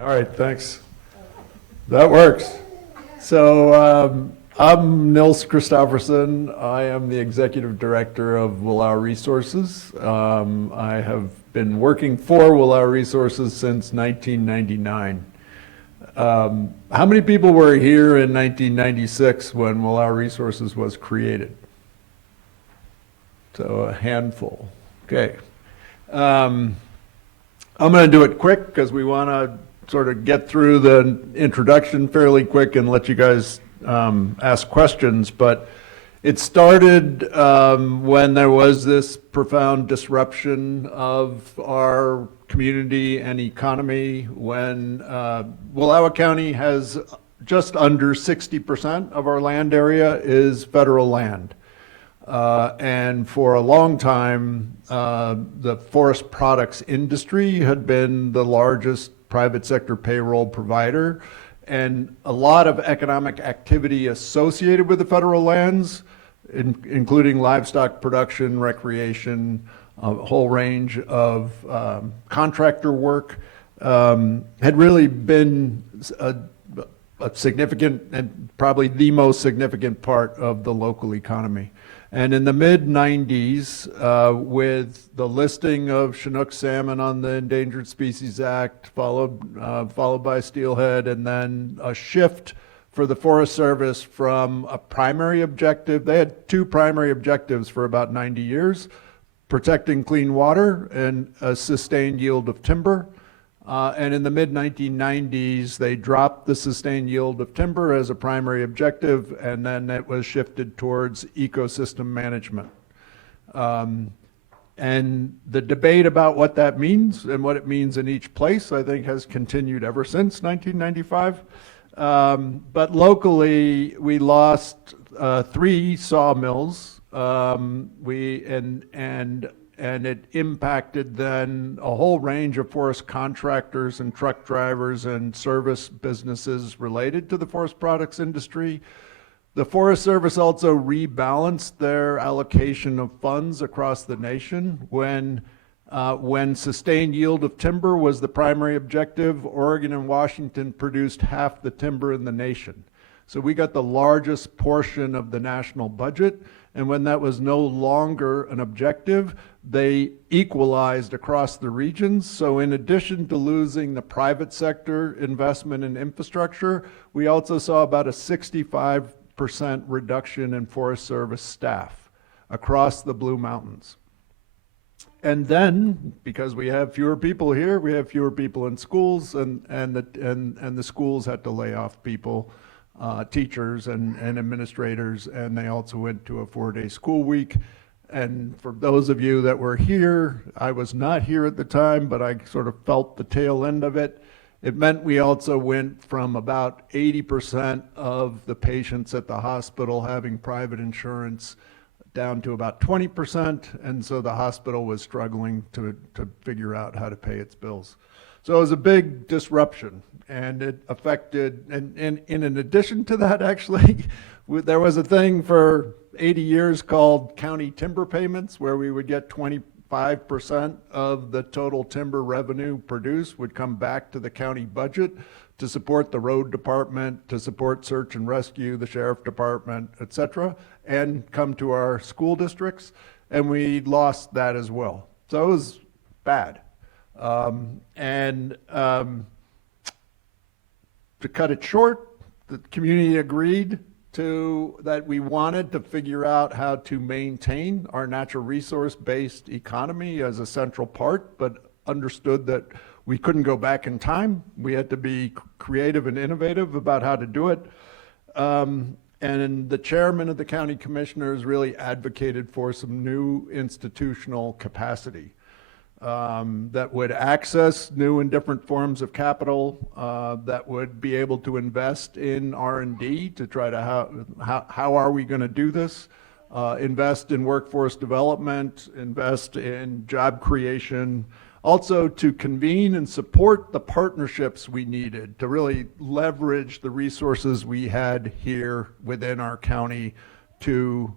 All right, thanks. That works. So I'm Nils Christofferson. I am the executive director of Wallowa Resources. I have been working for Wallowa Resources since 1999. How many people were here in 1996 when Wallowa Resources was created? So a handful. Okay. I'm going to do it quick because we want to sort of get through the introduction fairly quick and let you guys ask questions. But it started when there was this profound disruption of our community and economy, when Wallowa County has just under 60% of our land area is federal land. And for a long time, the forest products industry had been the largest private sector payroll provider, and a lot of economic activity associated with the federal lands, including livestock production, recreation, a whole range of contractor work, had really been a significant and probably the most significant part of the local economy. And in the mid-90s, with the listing of Chinook salmon on the Endangered Species Act, followed by steelhead, and then a shift for the Forest Service from a primary objective. They had two primary objectives for about 90 years, protecting clean water and a sustained yield of timber. And in the mid-1990s, they dropped the sustained yield of timber as a primary objective, and then it was shifted towards ecosystem management. And the debate about what that means and what it means in each place, I think, has continued ever since 1995. But locally, we lost 3 sawmills. And it impacted then a whole range of forest contractors and truck drivers and service businesses related to the forest products industry. The Forest Service also rebalanced their allocation of funds across the nation. When sustained yield of timber was the primary objective, Oregon and Washington produced half the timber in the nation. So we got the largest portion of the national budget, and when that was no longer an objective, they equalized across the regions. So in addition to losing the private sector investment in infrastructure, we also saw about a 65% reduction in Forest Service staff across the Blue Mountains. And then, because we have fewer people here, we have fewer people in schools, and the schools had to lay off people, teachers and administrators, and they also went to a 4-day school week. And for those of you that were here, I was not here at the time, but I sort of felt the tail end of it. It meant we also went from about 80% of the patients at the hospital having private insurance down to about 20%, and so the hospital was struggling to figure out how to pay its bills. So it was a big disruption, and it affected, and in addition to that, actually, there was a thing for 80 years called county timber payments, where we would get 25% of the total timber revenue produced would come back to the county budget to support the road department, to support search and rescue, the sheriff department, et cetera, and come to our school districts. And we lost that as well. So it was bad. To cut it short, the community agreed that we wanted to figure out how to maintain our natural resource-based economy as a central part, but understood that we couldn't go back in time. We had to be creative and innovative about how to do it. And the chairman of the county commissioners really advocated for some new institutional capacity that would access new and different forms of capital, that would be able to invest in R&D to try to how are we going to do this, invest in workforce development, invest in job creation, also to convene and support the partnerships we needed to really leverage the resources we had here within our county to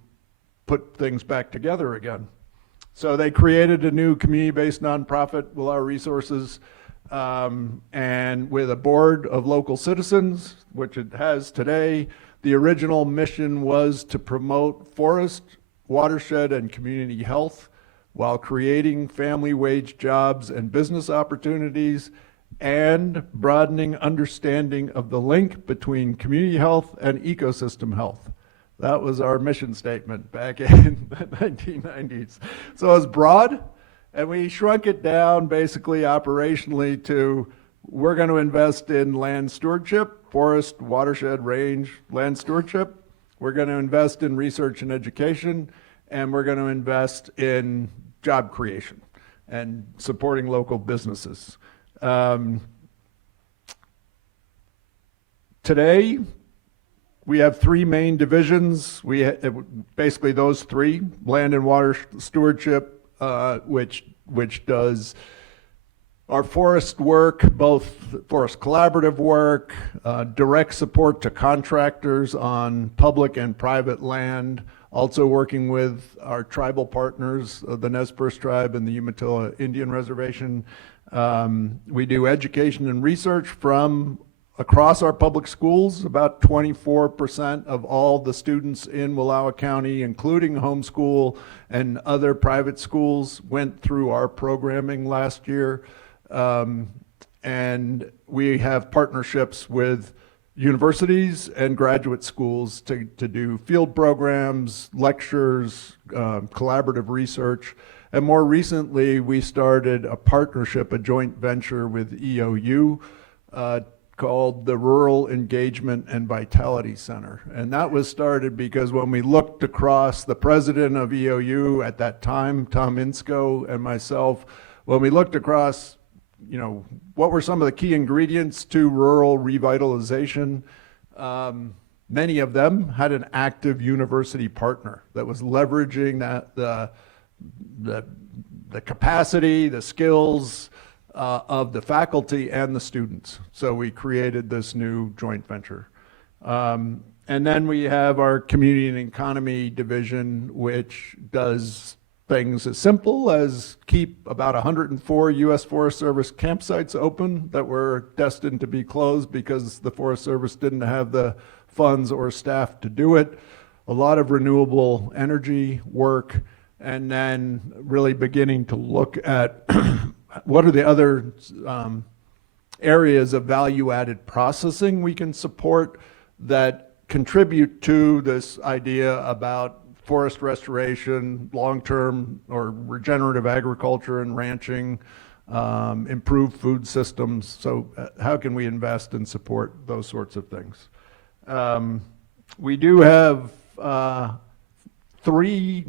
put things back together again. So they created a new community-based nonprofit, Wallowa Resources, And with a board of local citizens, which it has today, the original mission was to promote forest, watershed, and community health while creating family wage jobs and business opportunities and broadening understanding of the link between community health and ecosystem health. That was our mission statement back in the 1990s. So it's broad, and we shrunk it down basically operationally to we're going to invest in land stewardship, forest, watershed, range, land stewardship. We're going to invest in research and education, and we're going to invest in job creation and supporting local businesses. Today, we have three main divisions. Basically those three: land and water stewardship, which does our forest work, both forest collaborative work, direct support to contractors on public and private land, also working with our tribal partners, the Nez Perce tribe and the Umatilla Indian Reservation. We do education and research from across our public schools. About 24% of all the students in Wallowa County, including homeschool and other private schools, went through our programming last year. And we have partnerships with universities and graduate schools to do field programs, lectures, collaborative research. And more recently, we started a partnership, a joint venture with EOU, called the Rural Engagement and Vitality Center. And that was started because when we looked across, the president of EOU at that time, Tom Insko, and myself, when we looked across, what were some of the key ingredients to rural revitalization? Many of them had an active university partner that was leveraging the capacity, the skills, of the faculty and the students. So we created this new joint venture. And then we have our community and economy division, which does things as simple as keep about 104 U.S. Forest Service campsites open that were destined to be closed because the Forest Service didn't have the funds or staff to do it. A lot of renewable energy work, and then really beginning to look at what are the other areas of value-added processing we can support that contribute to this idea about forest restoration, long-term or regenerative agriculture and ranching, improved food systems. So how can we invest and support those sorts of things? We do have three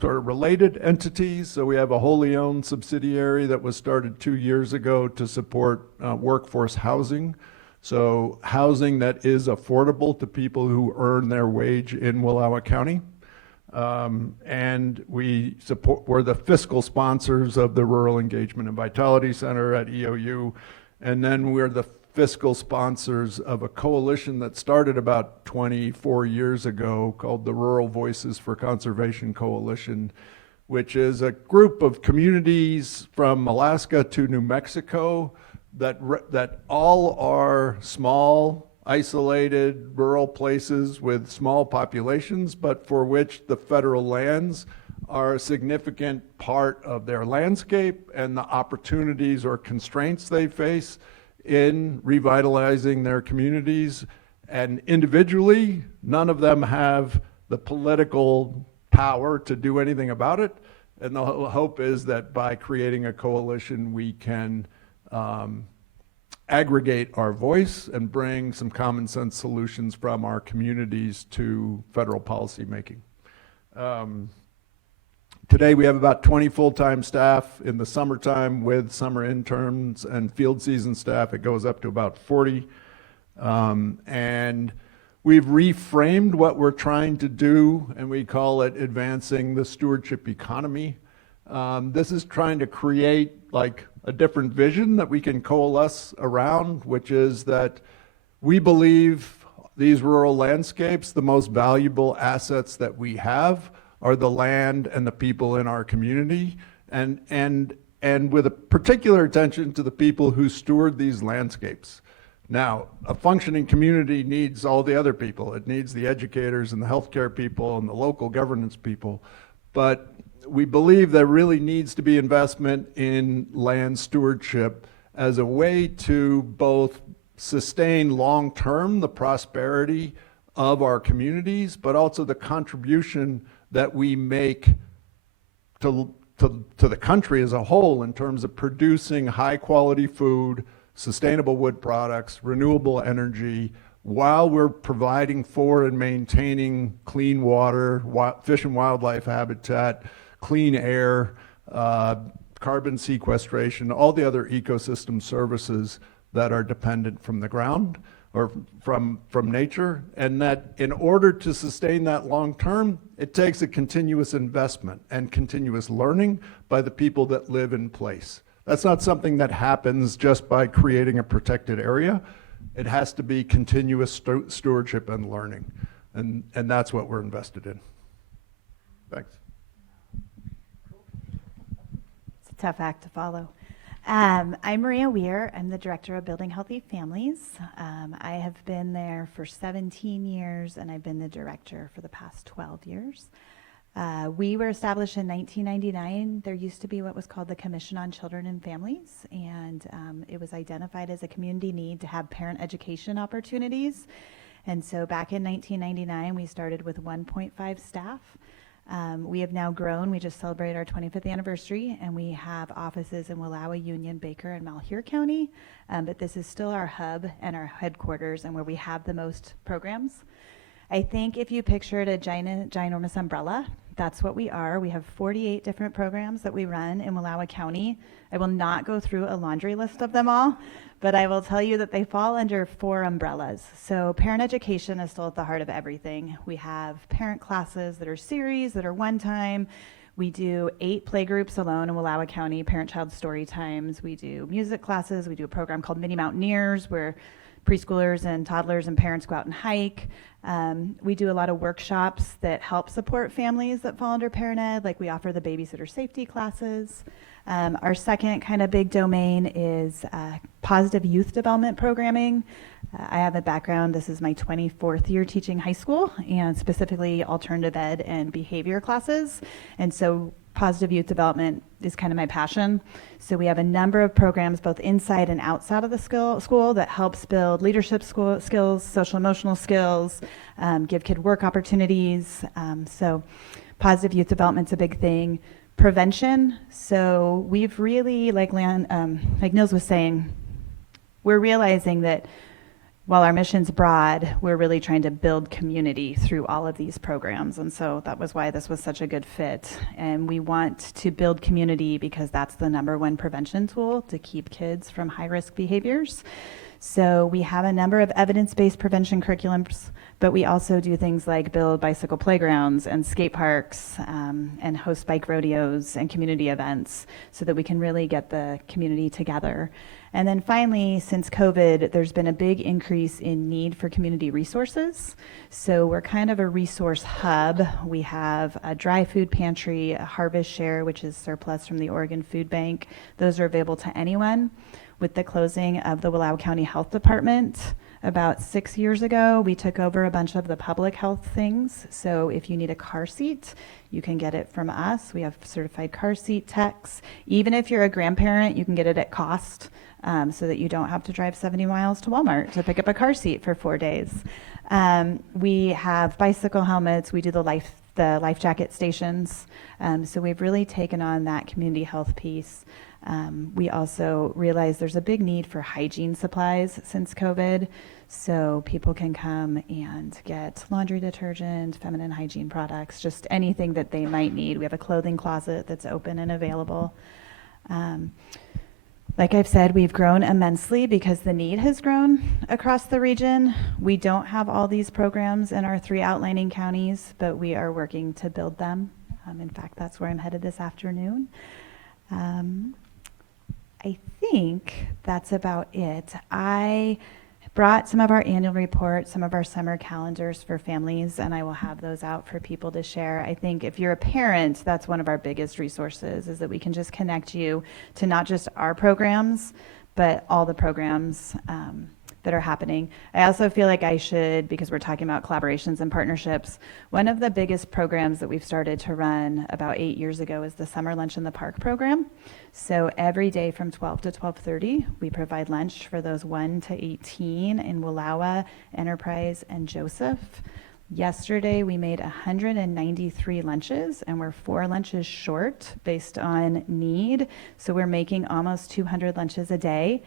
sort of related entities. So we have a wholly owned subsidiary that was started 2 years ago to support workforce housing. So housing that is affordable to people who earn their wage in Wallowa County. And we're the fiscal sponsors of the Rural Engagement and Vitality Center at EOU. And then we're the fiscal sponsors of a coalition that started about 24 years ago called the Rural Voices for Conservation Coalition, which is a group of communities from Alaska to New Mexico that all are small, isolated, rural places with small populations, but for which the federal lands are a significant part of their landscape and the opportunities or constraints they face in revitalizing their communities. And individually, none of them have the political power to do anything about it. And the hope is that by creating a coalition, we can aggregate our voice and bring some common sense solutions from our communities to federal policy making. Today we have about 20 full-time staff. In the summertime with summer interns and field season staff, it goes up to about 40. And we've reframed what we're trying to do, and we call it advancing the stewardship economy. This is trying to create like a different vision that we can coalesce around, which is that we believe these rural landscapes, the most valuable assets that we have are the land and the people in our community. And and with a particular attention to the people who steward these landscapes. Now, a functioning community needs all the other people. It needs the educators and the healthcare people and the local governance people. But we believe there really needs to be investment in land stewardship as a way to both sustain long-term the prosperity of our communities, but also the contribution that we make to the country as a whole in terms of producing high-quality food, sustainable wood products, renewable energy, while we're providing for and maintaining clean water, fish and wildlife habitat, clean air, carbon sequestration, all the other ecosystem services that are dependent from the ground or from nature, and that in order to sustain that long term, it takes a continuous investment and continuous learning by the people that live in place. That's not something that happens just by creating a protected area. It has to be continuous stewardship and learning, and that's what we're invested in. Thanks. It's a tough act to follow. I'm Maria Weir. I'm the Director of Building Healthy Families. I have been there for 17 years, and I've been the director for the past 12 years. We were established in 1999. There used to be what was called the Commission on Children and Families, and it was identified as a community need to have parent education opportunities. And so back in 1999, we started with 1.5 staff. We have now grown. We just celebrated our 25th anniversary, and we have offices in Wallowa, Union, Baker, and Malheur County. But this is still our hub and our headquarters and where we have the most programs. I think if you pictured a ginormous umbrella, that's what we are. We have 48 different programs that we run in Wallowa County. I will not go through a laundry list of them all, but I will tell you that they fall under 4 umbrellas. So parent education is still at the heart of everything. We have parent classes that are series, that are one time. We do 8 playgroups alone in Wallowa County, parent-child story times. We do music classes. We do a program called Mini Mountaineers where preschoolers and toddlers and parents go out and hike. We do a lot of workshops that help support families that fall under parent ed, like we offer the babysitter safety classes. Our second kind of big domain is positive youth development programming. I have a background, this is my 24th year teaching high school, and specifically alternative ed and behavior classes. And so positive youth development is kind of my passion. So we have a number of programs both inside and outside of the school that helps build leadership skills, social emotional skills, give kid work opportunities. So positive youth development's a big thing. Prevention. So we've really, like Nils was saying, we're realizing that while our mission's broad, we're really trying to build community through all of these programs. And so that was why this was such a good fit. And we want to build community because that's the #1 prevention tool to keep kids from high-risk behaviors. So we have a number of evidence-based prevention curriculums, but we also do things like build bicycle playgrounds and skate parks and host bike rodeos and community events so that we can really get the community together. And then finally, since COVID, there's been a big increase in need for community resources. So we're kind of a resource hub. We have a dry food pantry, a harvest share, which is surplus from the Oregon Food Bank. Those are available to anyone. With the closing of the Wallowa County Health Department about 6 years ago, we took over a bunch of the public health things. So if you need a car seat, you can get it from us. We have certified car seat techs. Even if you're a grandparent, you can get it at cost so that you don't have to drive 70 miles to Walmart to pick up a car seat for 4 days. We have bicycle helmets. We do the life jacket stations. So we've really taken on that community health piece. We also realize there's a big need for hygiene supplies since COVID. So people can come and get laundry detergent, feminine hygiene products, just anything that they might need. We have a clothing closet that's open and available. Like I've said, we've grown immensely because the need has grown across the region. We don't have all these programs in our 3 outlining counties, but we are working to build them. In fact, that's where I'm headed this afternoon. I think that's about it. I brought some of our annual reports, some of our summer calendars for families, and I will have those out for people to share. I think if you're a parent, that's one of our biggest resources, is that we can just connect you to not just our programs, but all the programs that are happening. I also feel like I should, because we're talking about collaborations and partnerships, one of the biggest programs that we've started to run about 8 years ago is the Summer Lunch in the Park program. So every day from 12 to 12:30, we provide lunch for those 1 to 18 in Wallowa, Enterprise, and Joseph. Yesterday, we made 193 lunches, and we're 4 lunches short based on need. So we're making almost 200 lunches a day.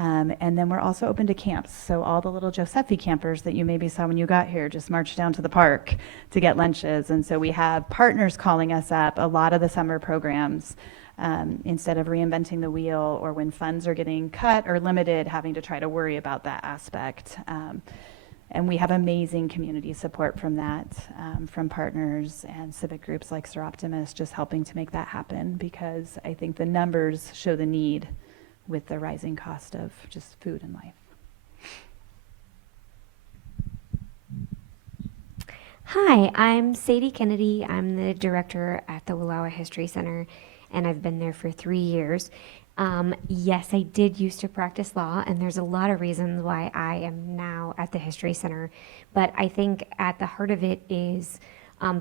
And then we're also open to camps. So all the little Josephy campers that you maybe saw when you got here just marched down to the park to get lunches. And so we have partners calling us up a lot of the summer programs, instead of reinventing the wheel, or when funds are getting cut or limited, having to try to worry about that aspect. And we have amazing community support from that, from partners and civic groups like Sir Optimus, just helping to make that happen, because I think the numbers show the need with the rising cost of just food and life. Hi, I'm Sadie Kennedy. I'm the director at the Wallowa History Center, and I've been there for 3 years. Yes, I did used to practice law, and there's a lot of reasons why I am now at the History Center. But I think at the heart of it is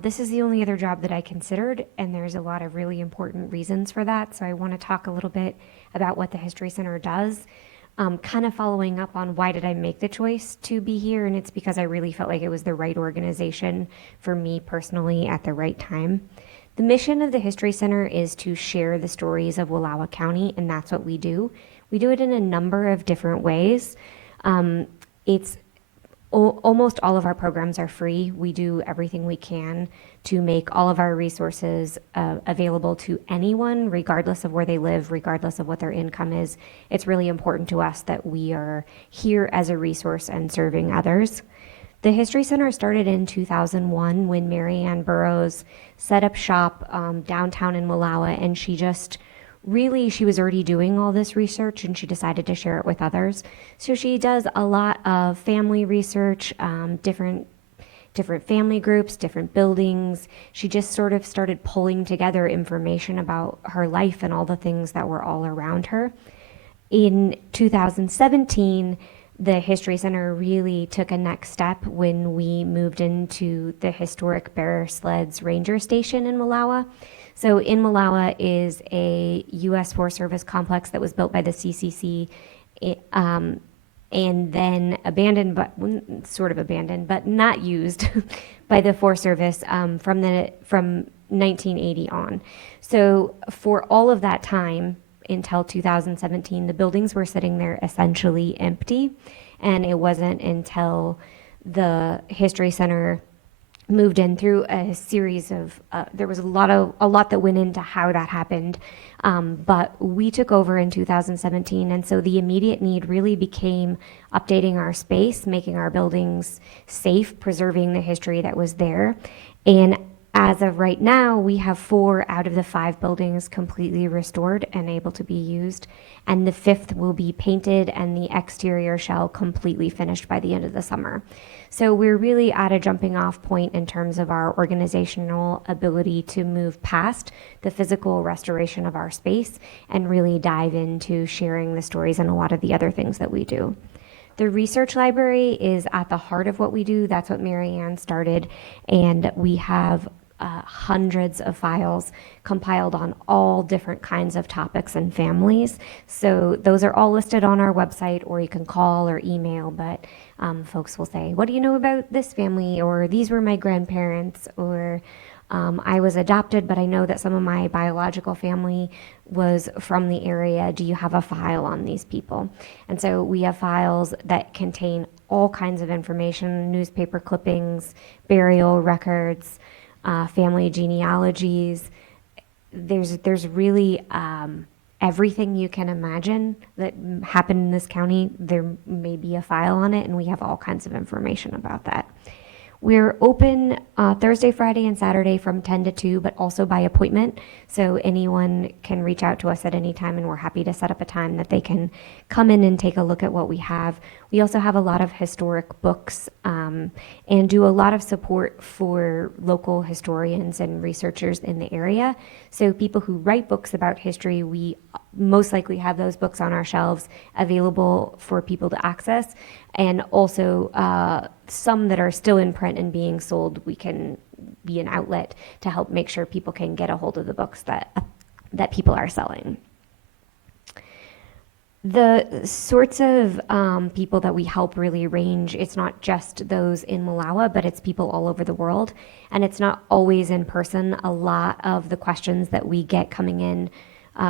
this is the only other job that I considered, and there's a lot of really important reasons for that. So I want to talk a little bit about what the History Center does, kind of following up on why did I make the choice to be here, and it's because I really felt like it was the right organization for me personally at the right time. The mission of the History Center is to share the stories of Wallowa County, and that's what we do. We do it in a number of different ways. Almost all of our programs are free. We do everything we can to make all of our resources available to anyone, regardless of where they live, regardless of what their income is. It's really important to us that we are here as a resource and serving others. The History Center started in 2001 when Mary Ann Burroughs set up shop downtown in Wallowa, and she was already doing all this research, and she decided to share it with others. So she does a lot of family research, different family groups, different buildings. She just sort of started pulling together information about her life and all the things that were all around her. In 2017, the History Center really took a next step when we moved into the historic Bear Sleds Ranger Station in Wallowa. So in Wallowa is a U.S. Forest Service complex that was built by the CCC, and then abandoned, but not used by the Forest Service from 1980 on. So for all of that time, until 2017, the buildings were sitting there essentially empty, and it wasn't until the History Center moved in through a series of there was a lot that went into how that happened, but we took over in 2017, and so the immediate need really became updating our space, making our buildings safe, preserving the history that was there. And as of right now, we have 4 out of the 5 buildings completely restored and able to be used, and the 5th will be painted and the exterior shell completely finished by the end of the summer. So we're really at a jumping off point in terms of our organizational ability to move past the physical restoration of our space and really dive into sharing the stories and a lot of the other things that we do. The research library is at the heart of what we do. That's what Mary Ann started, and we have hundreds of files compiled on all different kinds of topics and families. So those are all listed on our website, or you can call or email, but folks will say, what do you know about this family? Or these were my grandparents, or I was adopted, but I know that some of my biological family was from the area. Do you have a file on these people? And so we have files that contain all kinds of information, newspaper clippings, burial records, family genealogies. There's really everything you can imagine that happened in this county. There may be a file on it, and we have all kinds of information about that. We're open Thursday, Friday, and Saturday from 10 to 2, but also by appointment. So anyone can reach out to us at any time, and we're happy to set up a time that they can come in and take a look at what we have. We also have a lot of historic books and do a lot of support for local historians and researchers in the area. So people who write books about history, we most likely have those books on our shelves available for people to access. And also some that are still in print and being sold, we can be an outlet to help make sure people can get a hold of the books that people are selling. The sorts of people that we help really range. It's not just those in Wallowa, but it's people all over the world. And it's not always in person. A lot of the questions that we get coming in,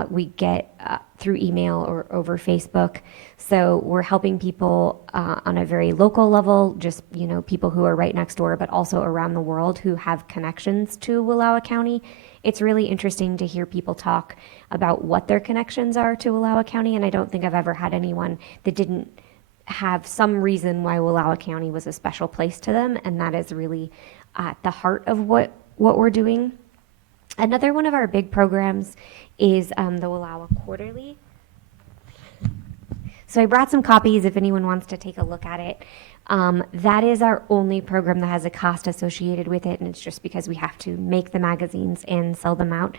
we get through email or over Facebook. So we're helping people on a very local level, just, people who are right next door, but also around the world who have connections to Wallowa County. It's really interesting to hear people talk about what their connections are to Wallowa County, and I don't think I've ever had anyone that didn't have some reason why Wallowa County was a special place to them, and that is really at the heart of what we're doing. Another one of our big programs is the Wallowa Quarterly. So I brought some copies if anyone wants to take a look at it. That is our only program that has a cost associated with it, and it's just because we have to make the magazines and sell them out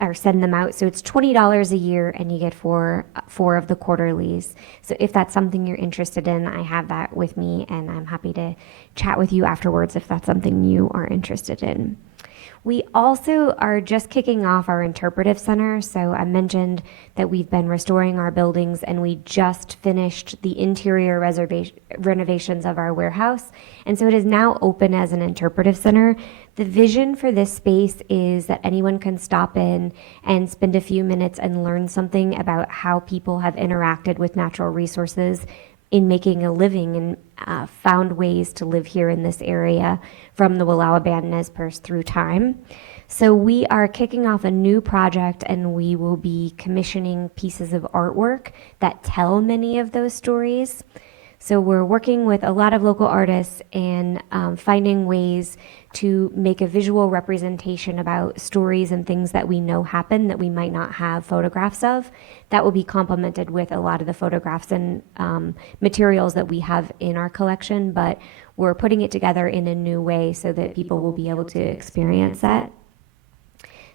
or send them out. So it's $20 a year, and you get four of the quarterlies. So if that's something you're interested in, I have that with me, and I'm happy to chat with you afterwards if that's something you are interested in. We also are just kicking off our interpretive center. So I mentioned that we've been restoring our buildings, and we just finished the interior renovations of our warehouse. And so it is now open as an interpretive center. The vision for this space is that anyone can stop in and spend a few minutes and learn something about how people have interacted with natural resources in making a living and found ways to live here in this area from the Wallowa Band Nez Perce through time. So we are kicking off a new project, and we will be commissioning pieces of artwork that tell many of those stories. So we're working with a lot of local artists and finding ways to make a visual representation about stories and things that we know happen that we might not have photographs of. That will be complemented with a lot of the photographs and materials that we have in our collection, but we're putting it together in a new way so that people will be able to experience that.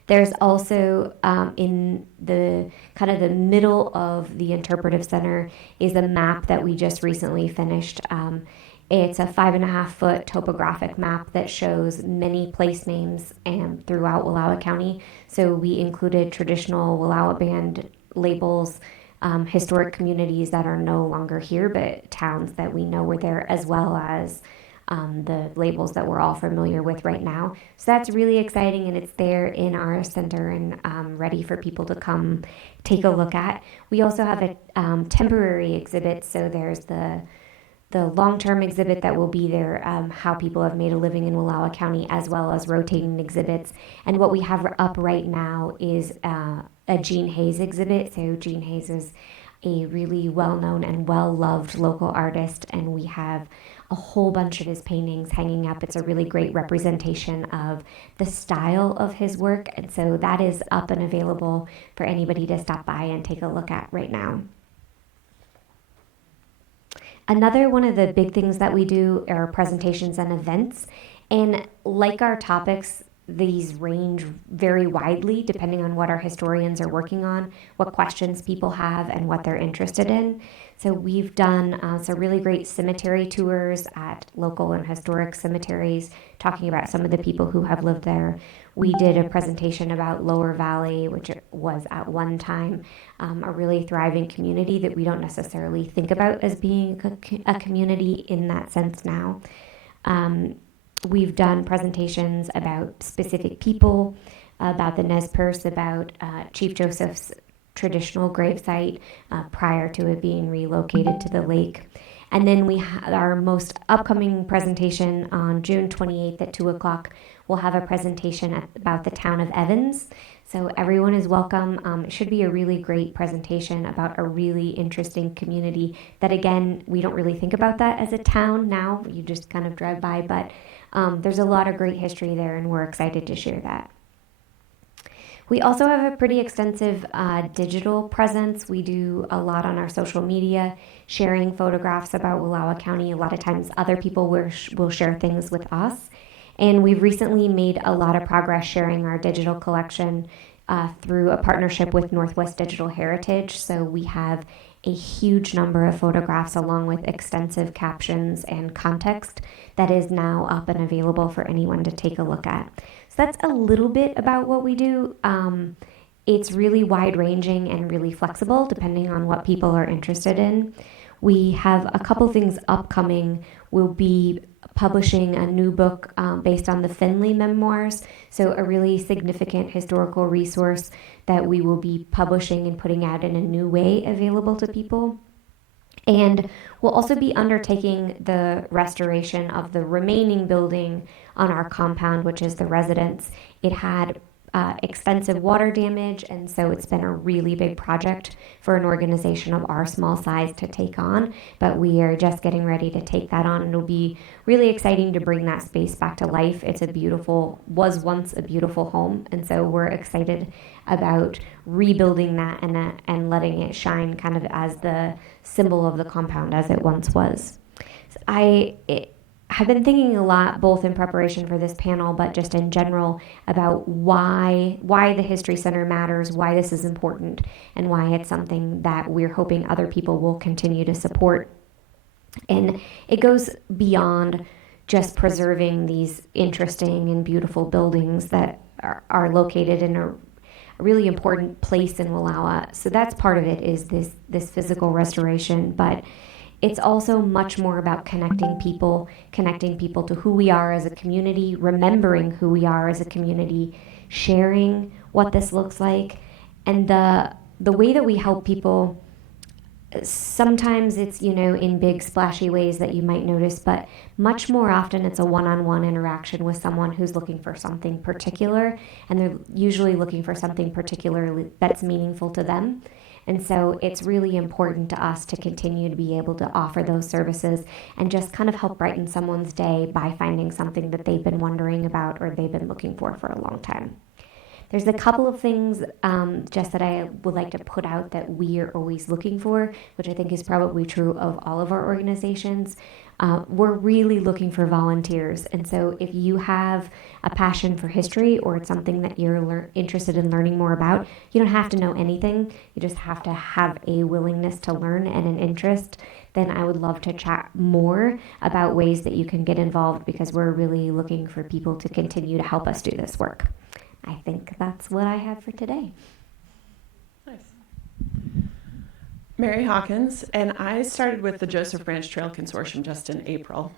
There's also in the kind of the middle of the interpretive center is a map that we just recently finished. It's a 5.5-foot topographic map that shows many place names throughout Wallowa County. So we included traditional Wallowa Band labels, historic communities that are no longer here, but towns that we know were there, as well as the labels that we're all familiar with right now. So that's really exciting, and it's there in our center and ready for people to come take a look at. We also have a temporary exhibit, so there's the long-term exhibit that will be there, how people have made a living in Wallowa County, as well as rotating exhibits. And what we have up right now is a Gene Hayes exhibit. So Gene Hayes is a really well-known and well-loved local artist, and we have a whole bunch of his paintings hanging up. It's a really great representation of the style of his work, and so that is up and available for anybody to stop by and take a look at right now. Another one of the big things that we do are presentations and events, and like our topics, these range very widely depending on what our historians are working on, what questions people have, and what they're interested in. So we've done some really great cemetery tours at local and historic cemeteries, talking about some of the people who have lived there. We did a presentation about Lower Valley, which was at one time a really thriving community that we don't necessarily think about as being a community in that sense now. We've done presentations about specific people, about the Nez Perce, about Chief Joseph's traditional gravesite prior to it being relocated to the lake. And then we had our most upcoming presentation on June 28th at 2 o'clock. We'll have a presentation about the town of Evans. So everyone is welcome. It should be a really great presentation about a really interesting community that, again, we don't really think about that as a town now. You just kind of drive by, but there's a lot of great history there, and we're excited to share that. We also have a pretty extensive digital presence. We do a lot on our social media, sharing photographs about Wallowa County. A lot of times other people will share things with us. And we've recently made a lot of progress sharing our digital collection through a partnership with Northwest Digital Heritage. So we have a huge number of photographs along with extensive captions and context that is now up and available for anyone to take a look at. So that's a little bit about what we do. It's really wide ranging and really flexible depending on what people are interested in. We have a couple things upcoming. We'll be publishing a new book based on the Finley memoirs, so a really significant historical resource that we will be publishing and putting out in a new way available to people. And we'll also be undertaking the restoration of the remaining building on our compound, which is the residence. It had extensive water damage, and so it's been a really big project for an organization of our small size to take on, but we are just getting ready to take that on, and it'll be really exciting to bring that space back to life. It's was once a beautiful home, and so we're excited about rebuilding that and letting it shine kind of as the symbol of the compound as it once was. So I've been thinking a lot, both in preparation for this panel, but just in general, about why the History Center matters, why this is important, and why it's something that we're hoping other people will continue to support. And it goes beyond just preserving these interesting and beautiful buildings that are located in a really important place in Wallowa. So that's part of it, is this physical restoration, but it's also much more about connecting people to who we are as a community, remembering who we are as a community, sharing what this looks like, and the way that we help people. Sometimes it's, in big splashy ways that you might notice, but much more often it's a one-on-one interaction with someone who's looking for something particular, and they're usually looking for something particularly that's meaningful to them. And so it's really important to us to continue to be able to offer those services and just kind of help brighten someone's day by finding something that they've been wondering about or they've been looking for a long time. There's a couple of things just that I would like to put out that we are always looking for, which I think is probably true of all of our organizations. We're really looking for volunteers. And so if you have a passion for history or it's something that you're interested in learning more about, you don't have to know anything. You just have to have a willingness to learn and an interest. Then I would love to chat more about ways that you can get involved, because we're really looking for people to continue to help us do this work. I think that's what I have for today. Nice. Mary Hawkins, and I started with the Joseph Branch Trail Consortium just in April.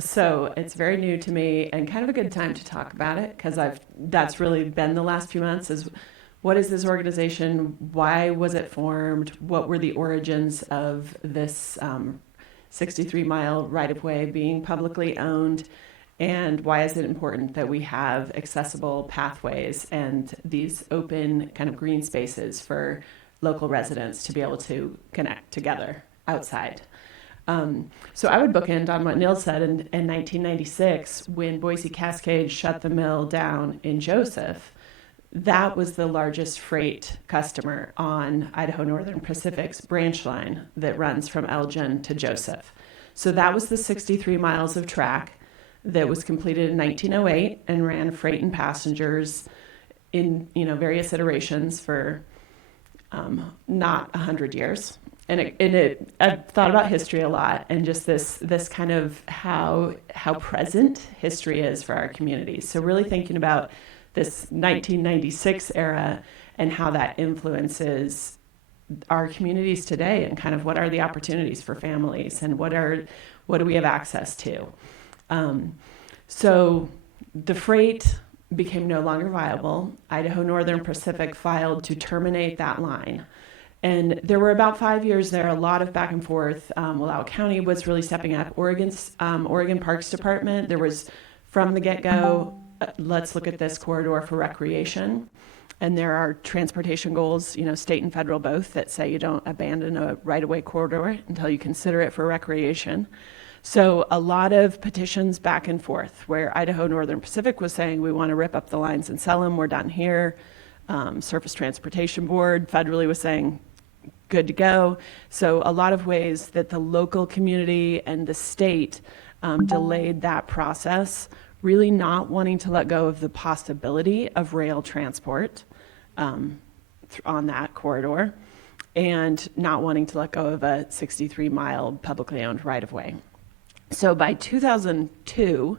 So it's very new to me and kind of a good time to talk about it, because that's really been the last few months, is what is this organization? Why was it formed? What were the origins of this 63-mile right-of-way being publicly owned? And why is it important that we have accessible pathways and these open kind of green spaces for local residents to be able to connect together outside? So I would bookend on what Neil said in 1996, when Boise Cascade shut the mill down in Joseph. That was the largest freight customer on Idaho Northern Pacific's branch line that runs from Elgin to Joseph. So that was the 63 miles of track that was completed in 1908 and ran freight and passengers in various iterations for not 100 years. And I've thought about history a lot, and just this kind of how present history is for our communities. So really thinking about this 1996 era and how that influences our communities today, and kind of what are the opportunities for families, and what do we have access to. So the freight became no longer viable. Idaho Northern Pacific filed to terminate that line. And there were about 5 years there, a lot of back and forth. Wallowa County was really stepping up. Oregon Parks Department, there was from the get-go, let's look at this corridor for recreation. And there are transportation goals, state and federal both, that say you don't abandon a right-of-way corridor until you consider it for recreation. So a lot of petitions back and forth, where Idaho Northern Pacific was saying, we want to rip up the lines and sell them, we're done here. Surface Transportation Board federally was saying, good to go. So a lot of ways that the local community and the state delayed that process, really not wanting to let go of the possibility of rail transport on that corridor, and not wanting to let go of a 63-mile publicly owned right-of-way. So by 2002,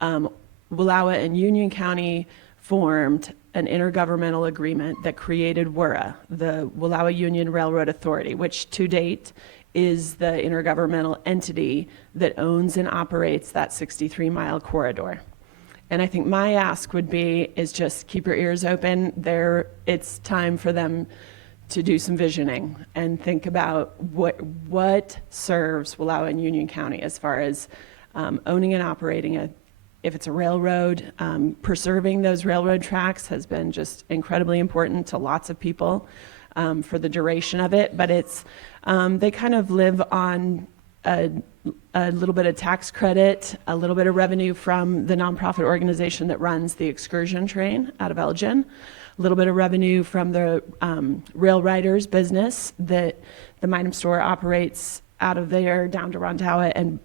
Wallowa and Union County formed an intergovernmental agreement that created WURA, the Wallowa Union Railroad Authority, which to date is the intergovernmental entity that owns and operates that 63-mile corridor. And I think my ask would be is just keep your ears open. It's time for them to do some visioning and think about what serves Wallowa and Union County as far as owning and operating if it's a railroad. Preserving those railroad tracks has been just incredibly important to lots of people for the duration of it, but they kind of live on a little bit of tax credit, a little bit of revenue from the nonprofit organization that runs the excursion train out of Elgin, a little bit of revenue from the rail riders business that the Minum store operates out of there down to Rondowa and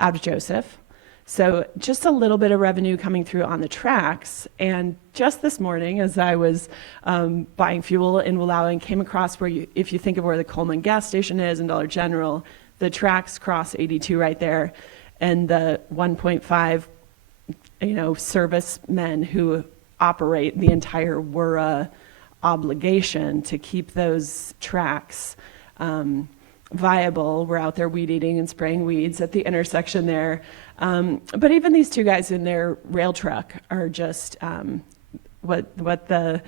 out of Joseph. So just a little bit of revenue coming through on the tracks. And just this morning, as I was buying fuel in Wallowa and came across if you think of where the Coleman gas station is and Dollar General, the tracks cross 82 right there, and the 1.5, servicemen who operate the entire WURA obligation to keep those tracks viable. We're out there weed eating and spraying weeds at the intersection there. But even these two guys in their rail truck are just what the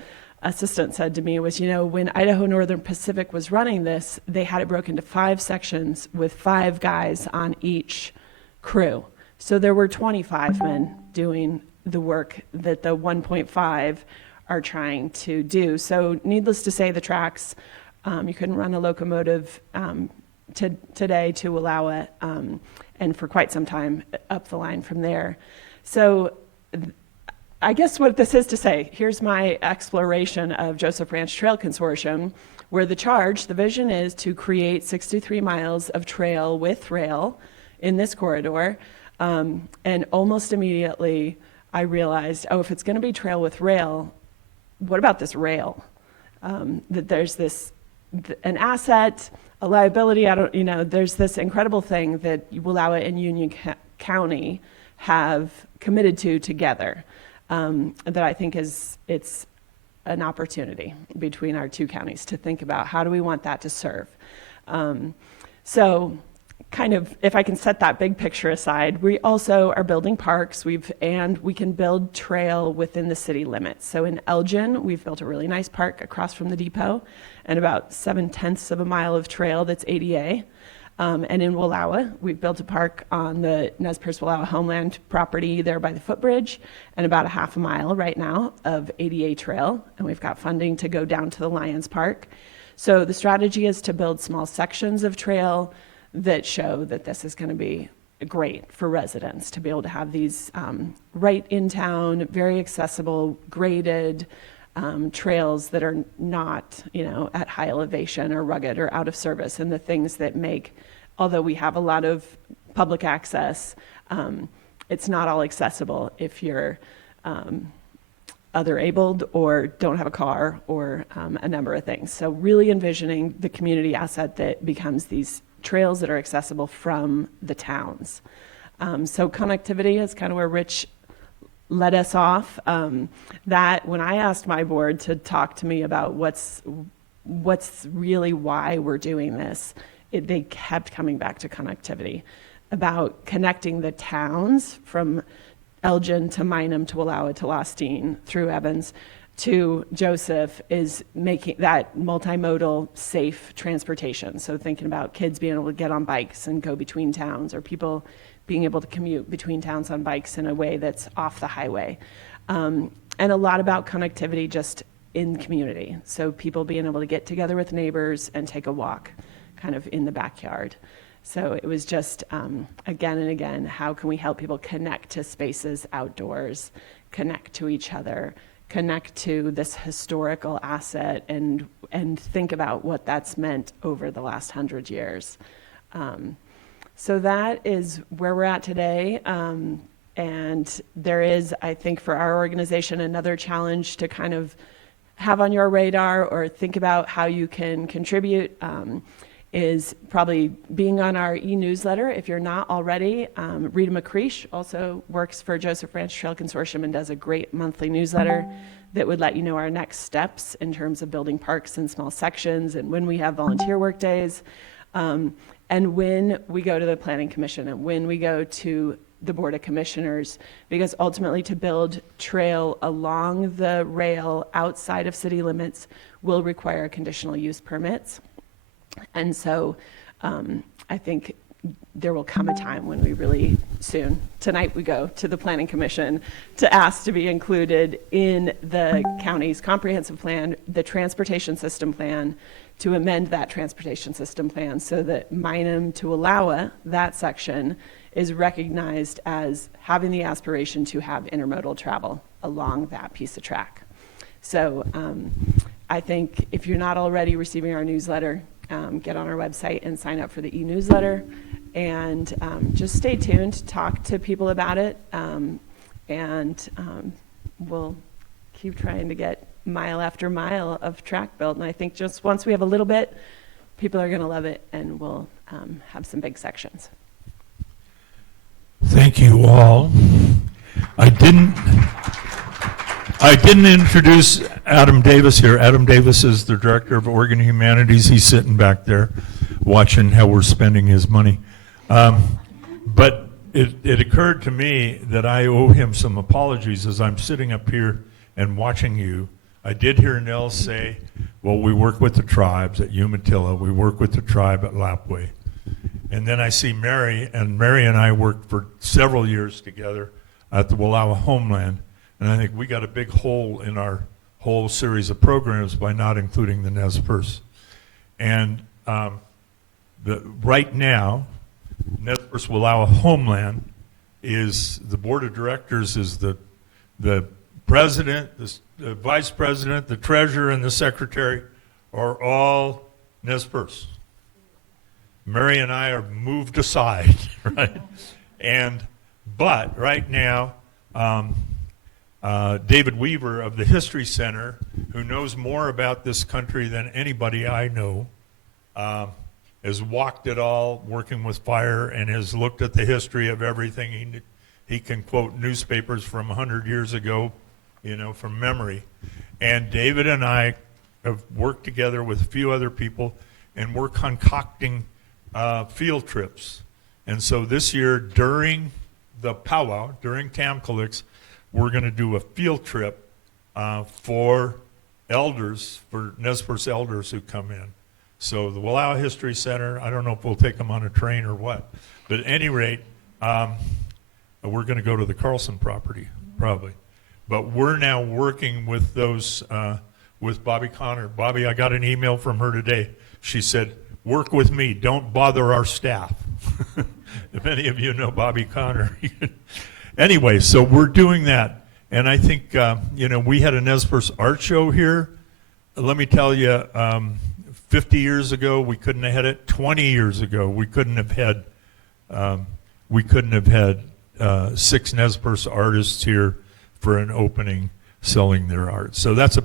assistant said to me was, when Idaho Northern Pacific was running this, they had it broken into 5 sections with 5 guys on each crew. So there were 25 men doing the work that the 1.5 are trying to do. So needless to say, the tracks, you couldn't run a locomotive today to Wallowa, and for quite some time up the line from there. So I guess what this is to say, here's my exploration of Joseph Ranch Trail Consortium, where the vision is to create 63 miles of trail with rail in this corridor. And almost immediately I realized, if it's going to be trail with rail, what about this rail? That there's an asset, a liability, there's this incredible thing that Wallowa and Union County have committed to together. That I think it's an opportunity between our two counties to think about how do we want that to serve. So kind of, if I can set that big picture aside, we also are building parks, and we can build trail within the city limits. So in Elgin, we've built a really nice park across from the depot and about 7/10 of a mile of trail that's ADA. And in Wallowa, we've built a park on the Nez Perce Wallowa homeland property there by the footbridge, and about a half a mile right now of ADA trail. And we've got funding to go down to the Lions Park. So the strategy is to build small sections of trail that show that this is going to be great for residents to be able to have these right in town, very accessible, graded trails that are not, at high elevation or rugged or out of service, and the things that make, although we have a lot of public access, it's not all accessible if you're other abled or don't have a car or a number of things. So really envisioning the community asset that becomes these trails that are accessible from the towns. So connectivity is kind of where Rich led us off. That when I asked my board to talk to me about what's really why we're doing this, they kept coming back to connectivity, about connecting the towns from Elgin to Minum to Wallowa to Lostine through Evans to Joseph, is making that multimodal safe transportation. So thinking about kids being able to get on bikes and go between towns, or people being able to commute between towns on bikes in a way that's off the highway. And a lot about connectivity just in community. So people being able to get together with neighbors and take a walk kind of in the backyard. So it was just, again and again, how can we help people connect to spaces outdoors, connect to each other, connect to this historical asset and think about what that's meant over the last 100 years. So that is where we're at today. And there is, I think, for our organization, another challenge to kind of have on your radar or think about how you can contribute, is probably being on our e-newsletter. If you're not already, Rita McCreesh also works for Joseph Ranch Trail Consortium and does a great monthly newsletter that would let you know our next steps in terms of building parks in small sections and when we have volunteer work days, and when we go to the Planning Commission and when we go to the Board of Commissioners, because ultimately to build trail along the rail outside of city limits will require conditional use permits. And so I think there will come a time when we really soon, tonight we go to the Planning Commission to ask to be included in the county's comprehensive plan, the transportation system plan, to amend that transportation system plan so that Minam to Wallowa, that section, is recognized as having the aspiration to have intermodal travel along that piece of track. So I think if you're not already receiving our newsletter, get on our website and sign up for the e-newsletter, and just stay tuned, talk to people about it, and we'll keep trying to get mile after mile of track built. And I think just once we have a little bit, people are going to love it, and we'll have some big sections. Thank you all. I didn't introduce Adam Davis here. Adam Davis is the director of Oregon Humanities. He's sitting back there watching how we're spending his money. But it occurred to me that I owe him some apologies as I'm sitting up here and watching you. I did hear Nell say, well, we work with the tribes at Umatilla. We work with the tribe at Lapwai. And then I see Mary, and Mary and I worked for several years together at the Wallowa Homeland. And I think we got a big hole in our whole series of programs by not including the Nez Perce. And right now, Nez Perce Wallowa Homeland is, the board of directors is the president, the vice president, the treasurer, and the secretary are all Nez Perce. Mary and I are moved aside, right? But right now, David Weaver of the History Center, who knows more about this country than anybody I know, has walked it all, working with fire, and has looked at the history of everything. He can quote newspapers from 100 years ago, from memory. And David and I have worked together with a few other people, and we're concocting field trips. And so this year, during the powwow, during Tamcalix, we're going to do a field trip for elders, for Nez Perce elders who come in. So the Wallowa History Center, I don't know if we'll take them on a train or what, but at any rate, we're going to go to the Carlson property, probably. But we're now working with those, with Bobby Connor. Bobby, I got an email from her today. She said, work with me, don't bother our staff. If any of you know Bobby Connor. Anyway, so we're doing that. And I think, we had a Nez Perce art show here. Let me tell you, 50 years ago, we couldn't have had it. 20 years ago, we couldn't have had 6 Nez Perce artists here for an opening selling their art. So that's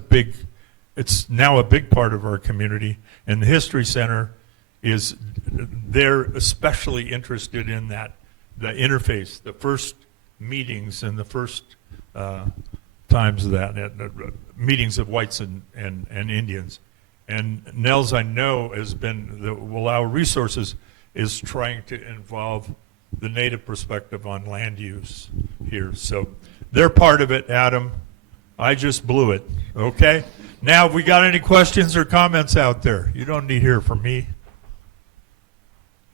it's now a big part of our community. And the History Center they're especially interested in that, the interface, the first meetings and the first times of that, meetings of whites and Indians. And Nels, I know, has been, the Wallowa Resources is trying to involve the Native perspective on land use here. So they're part of it, Adam. I just blew it, okay? Now, have we got any questions or comments out there? You don't need to hear from me.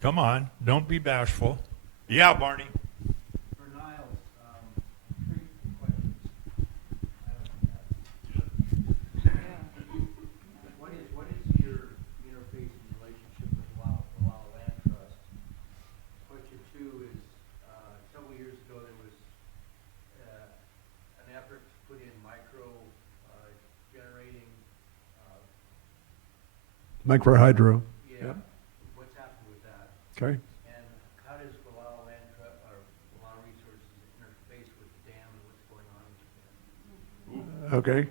Come on, don't be bashful. Yeah, Barney. For Niles, 3 questions. What is your interface and relationship with Wallowa Land Trust? Question 2 is, several years ago there was an effort to put in micro Micro hydro. Yeah, what's happened with that? Okay. And how does Wallowa or Wallowa Resources interface with the dam and what's going on with the dam? Okay.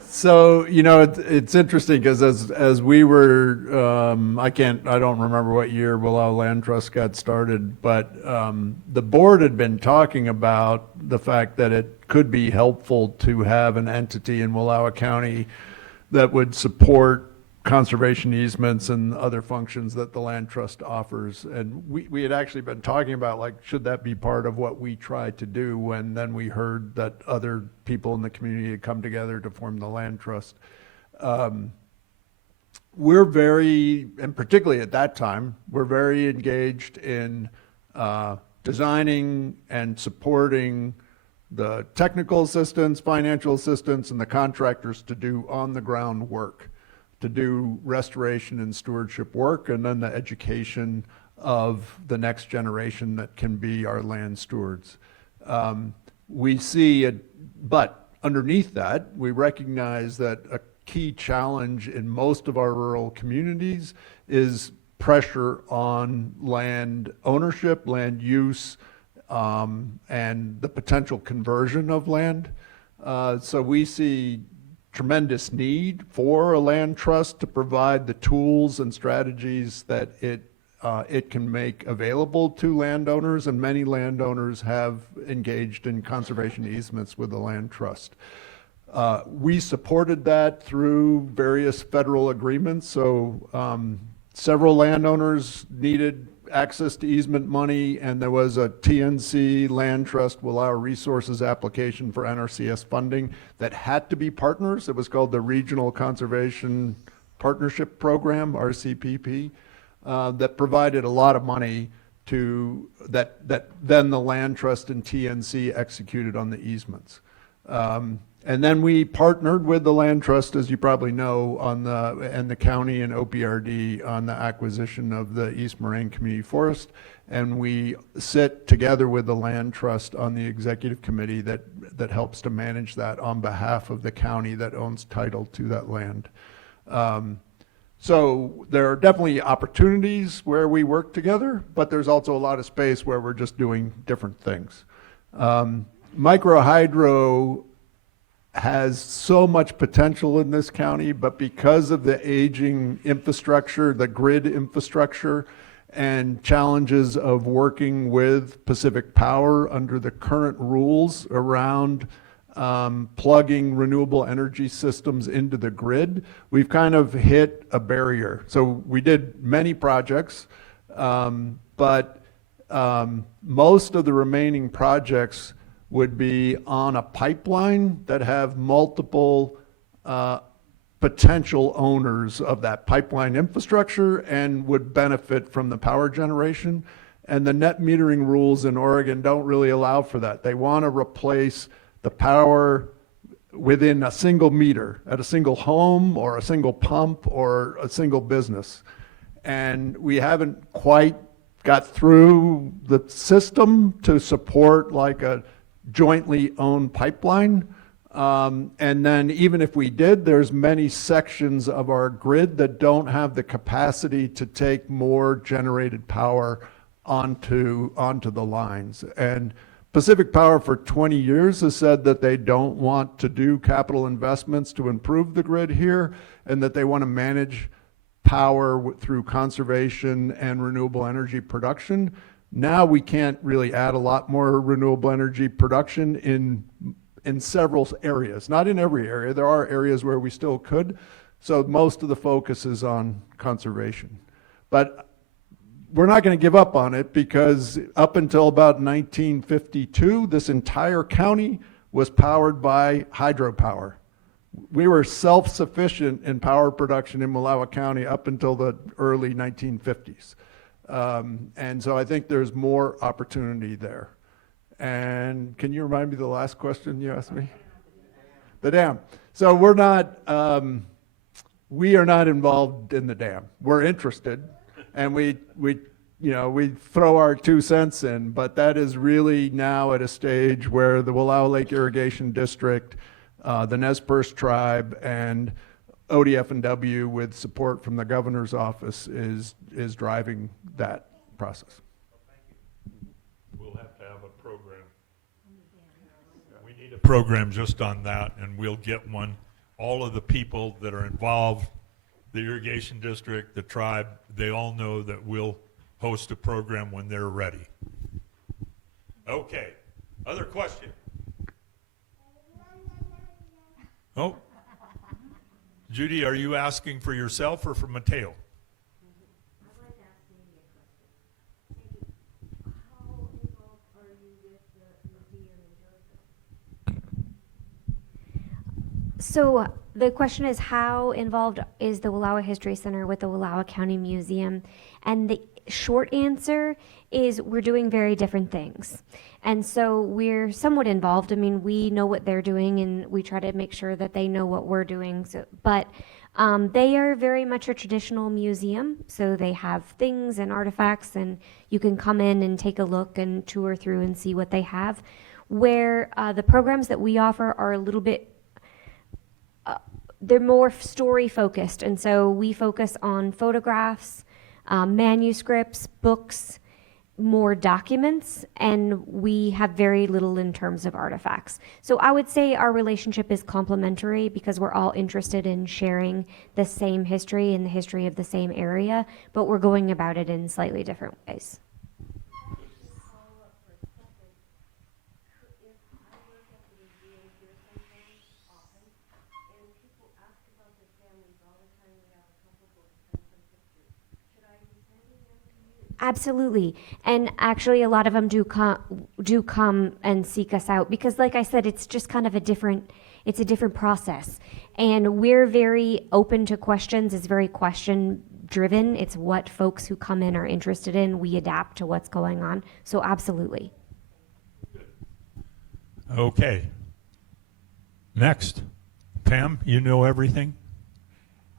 So, you know, it's interesting because as we were, I don't remember what year Wallowa Land Trust got started, but the board had been talking about the fact that it could be helpful to have an entity in Wallowa County that would support conservation easements and other functions that the land trust offers. And we had actually been talking about, like, should that be part of what we try to do? And then we heard that other people in the community had come together to form the land trust. We're very, and particularly at that time, we're very engaged in designing and supporting the technical assistance, financial assistance, and the contractors to do on-the-ground work, to do restoration and stewardship work, and then the education of the next generation that can be our land stewards. We see it, but underneath that, we recognize that a key challenge in most of our rural communities is pressure on land ownership, land use, and the potential conversion of land. So we see tremendous need for a land trust to provide the tools and strategies that it can make available to landowners, and many landowners have engaged in conservation easements with the land trust. We supported that through various federal agreements. So several landowners needed access to easement money, and there was a TNC Land Trust Wallowa Resources application for NRCS funding that had to be partners. It was called the Regional Conservation Partnership Program, RCPP, that provided a lot of money to that then the Land Trust and TNC executed on the easements. And then we partnered with the Land Trust, as you probably know, and the county and OPRD on the acquisition of the East Moraine Community Forest. And we sit together with the Land Trust on the executive committee that helps to manage that on behalf of the county that owns title to that land. So there are definitely opportunities where we work together, but there's also a lot of space where we're just doing different things. Microhydro has so much potential in this county, but because of the aging infrastructure, the grid infrastructure, and challenges of working with Pacific Power under the current rules around plugging renewable energy systems into the grid, we've kind of hit a barrier. So we did many projects, but most of the remaining projects would be on a pipeline that have multiple potential owners of that pipeline infrastructure and would benefit from the power generation. And the net metering rules in Oregon don't really allow for that. They want to replace the power within a single meter at a single home or a single pump or a single business. And we haven't quite got through the system to support like a jointly owned pipeline. And then even if we did, there's many sections of our grid that don't have the capacity to take more generated power onto the lines. And Pacific Power for 20 years has said that they don't want to do capital investments to improve the grid here, and that they want to manage power through conservation and renewable energy production. Now we can't really add a lot more renewable energy production in several areas, not in every area. There are areas where we still could. So most of the focus is on conservation. But we're not going to give up on it, because up until about 1952, this entire county was powered by hydropower. We were self-sufficient in power production in Wallowa County up until the early 1950s. And so I think there's more opportunity there. And can you remind me the last question you asked me? The dam. So we are not involved in the dam. We're interested, and we throw our 2 cents in, but that is really now at a stage where the Wallowa Lake Irrigation District, the Nez Perce tribe, and ODF&W, with support from the governor's office, is driving that process. We'll have to have a program. We need a program just on that, and we'll get one. All of the people that are involved, the irrigation district, the tribe, they all know that we'll host a program when they're ready. Okay. Other question? Oh. Judy, are you asking for yourself or for Mateo? So the question is, how involved is the Wallowa History Center with the Wallowa County Museum? And the short answer is we're doing very different things. And so we're somewhat involved. I mean, we know what they're doing and we try to make sure that they know what we're doing. So, but they are very much a traditional museum. So they have things and artifacts, and you can come in and take a look and tour through and see what they have. Where the programs that we offer are a little bit they're more story focused, and so we focus on photographs, manuscripts, books, more documents, and we have very little in terms of artifacts. So I would say our relationship is complementary because we're all interested in sharing the same history and the history of the same area, but we're going about it in slightly different ways. Absolutely. And actually a lot of them do come and seek us out because, like I said, it's just kind of a different process. And we're very open to questions. It's very question driven. It's what folks who come in are interested in. We adapt to what's going on. So absolutely. Okay. Next. Pam, you know everything?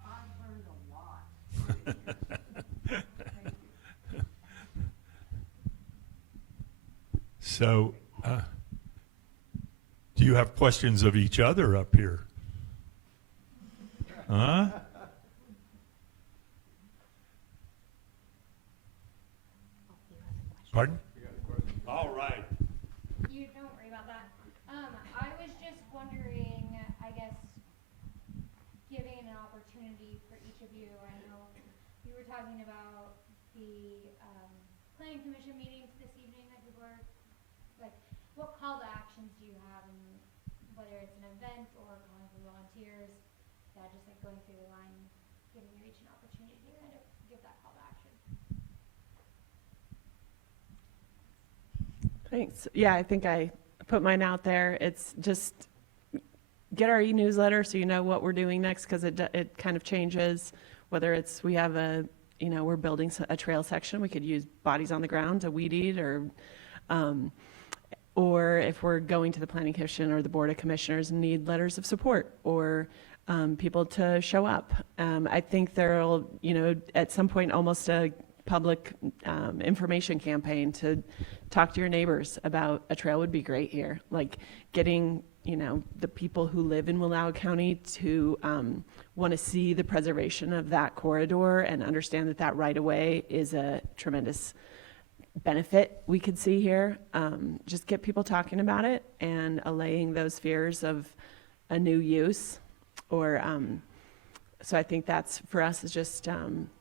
I've learned a lot. So, do you have questions of each other up here? Huh? Pardon? All right. You don't worry about that. I was just wondering, I guess, giving an opportunity for each of you. I know you were talking about the planning commission meetings this evening that people are, like, what call to actions do you have, and whether it's an event or calling for volunteers, just like going through the line, giving you each an opportunity to kind of give that call to action. Thanks. Yeah, I think I put mine out there. It's just get our e-newsletter so you know what we're doing next, because it kind of changes. Whether it's we have we're building a trail section, we could use bodies on the ground to weed eat, or if we're going to the planning commission or the board of commissioners and need letters of support or people to show up. I think there'll, at some point almost a public information campaign to talk to your neighbors about a trail would be great here. Like getting, the people who live in Wallowa County to want to see the preservation of that corridor and understand that that right of way is a tremendous benefit we could see here. Just get people talking about it and allaying those fears of a new use. So I think that's for us is just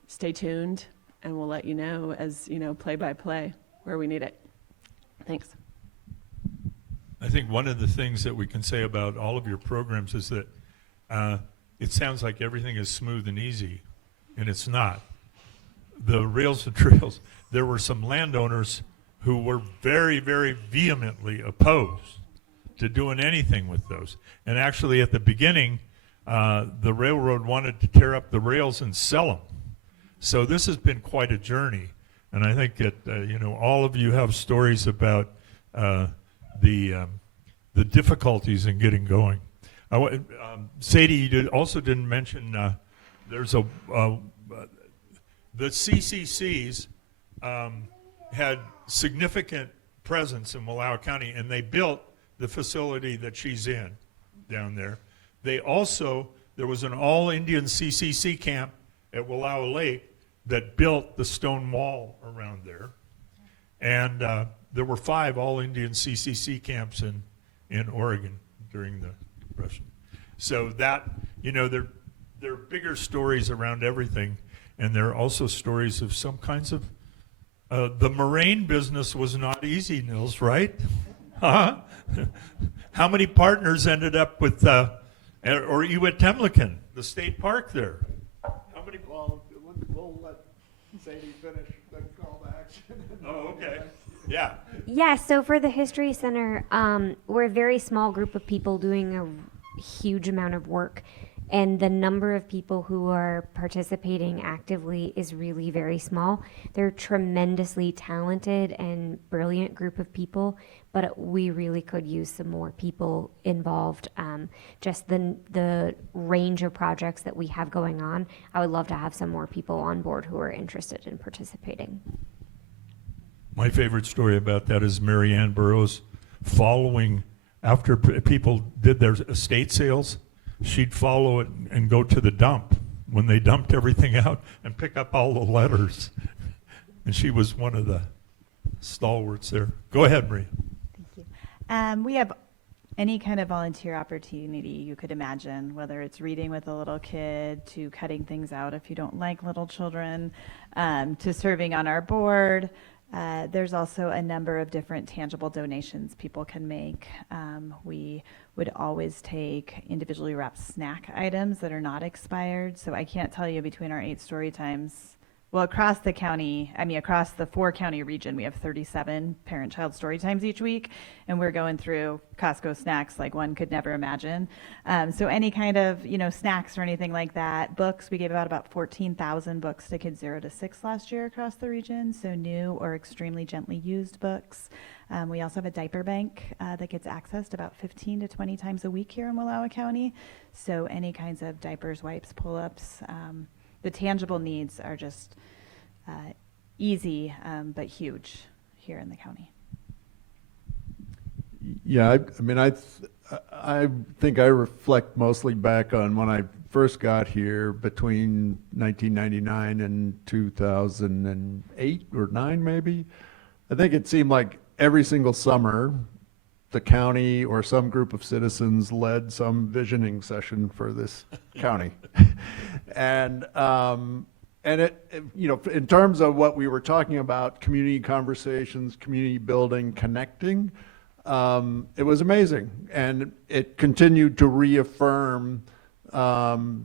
stay tuned, and we'll let you know as play by play where we need it. Thanks. I think one of the things that we can say about all of your programs is that it sounds like everything is smooth and easy, and it's not. The rails and trails, there were some landowners who were very, very vehemently opposed to doing anything with those. And actually at the beginning, the railroad wanted to tear up the rails and sell them. So this has been quite a journey. And I think that, all of you have stories about the difficulties in getting going. Sadie, you also didn't mention there's the CCCs had significant presence in Wallowa County, and they built the facility that she's in down there. They also there was an all-Indian CCC camp at Wallowa Lake that built the stone wall around there. And there were 5 all-Indian CCC camps in Oregon during the Depression. So that, there are bigger stories around everything. And there are also stories of some kinds of, the moraine business was not easy, Nils, right? Huh? How many partners ended up with, or you at Temlecan, the state park there? How many? Well, we'll let Sadie finish the call to action. Oh, okay. Yeah. Yeah, so for the History Center, we're a very small group of people doing a huge amount of work. And the number of people who are participating actively is really very small. They're a tremendously talented and brilliant group of people, but we really could use some more people involved. Just the range of projects that we have going on, I would love to have some more people on board who are interested in participating. My favorite story about that is Mary Ann Burroughs following, after people did their estate sales, she'd follow it and go to the dump when they dumped everything out and pick up all the letters. And she was one of the stalwarts there. Go ahead, Maria. Thank you. We have any kind of volunteer opportunity you could imagine, whether it's reading with a little kid, to cutting things out if you don't like little children, to serving on our board. There's also a number of different tangible donations people can make. We would always take individually wrapped snack items that are not expired. So I can't tell you, between our 8 story times, well, across the county, across the 4-county region, we have 37 parent-child story times each week, and we're going through Costco snacks like one could never imagine. So any kind of, snacks or anything like that. Books, we gave about 14,000 books to kids 0 to 6 last year across the region, so new or extremely gently used books. We also have a diaper bank that gets accessed about 15 to 20 times a week here in Wallowa County. So any kinds of diapers, wipes, pull-ups. The tangible needs are just easy, but huge here in the county. Yeah, I think I reflect mostly back on when I first got here between 1999 and 2008 or 9 maybe. I think it seemed like every single summer the county or some group of citizens led some visioning session for this county. And it, in terms of what we were talking about, community conversations, community building, connecting, it was amazing. And it continued to reaffirm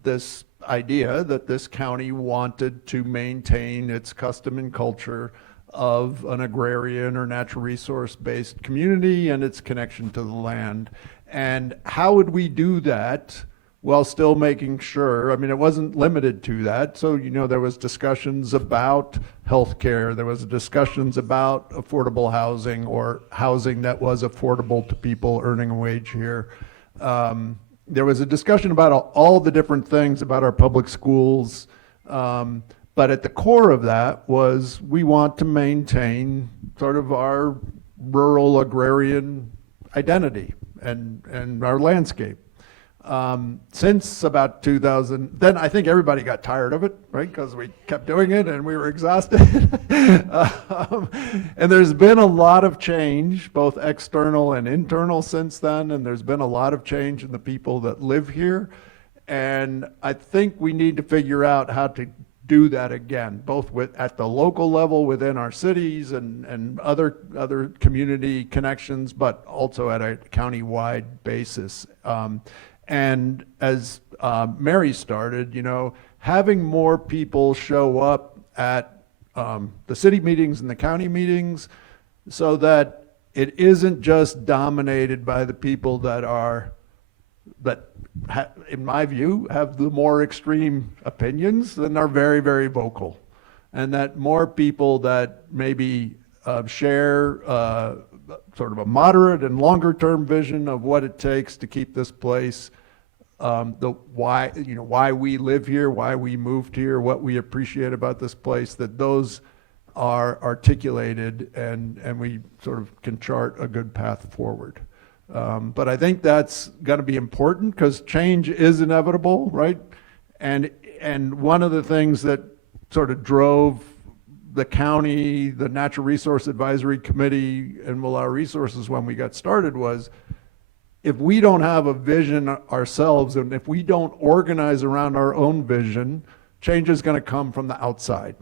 this idea that this county wanted to maintain its custom and culture of an agrarian or natural resource-based community and its connection to the land. And how would we do that while still making sure, it wasn't limited to that. So, there was discussions about healthcare, there was discussions about affordable housing or housing that was affordable to people earning a wage here. There was a discussion about all the different things about our public schools. But at the core of that was we want to maintain sort of our rural agrarian identity and our landscape. Since about 2000, then I think everybody got tired of it, right? Because we kept doing it and we were exhausted. And there's been a lot of change, both external and internal since then. And there's been a lot of change in the people that live here. And I think we need to figure out how to do that again, both at the local level within our cities and other community connections, but also at a county-wide basis. And as Mary started, having more people show up at the city meetings and the county meetings so that it isn't just dominated by the people that in my view, have the more extreme opinions and are very, very vocal. And that more people that maybe share sort of a moderate and longer term vision of what it takes to keep this place, why we live here, why we moved here, what we appreciate about this place, that those are articulated and we sort of can chart a good path forward. But I think that's going to be important because change is inevitable, right? And one of the things that sort of drove the county, the Natural Resource Advisory Committee, and Wallowa Resources when we got started was, if we don't have a vision ourselves and if we don't organize around our own vision, change is going to come from the outside.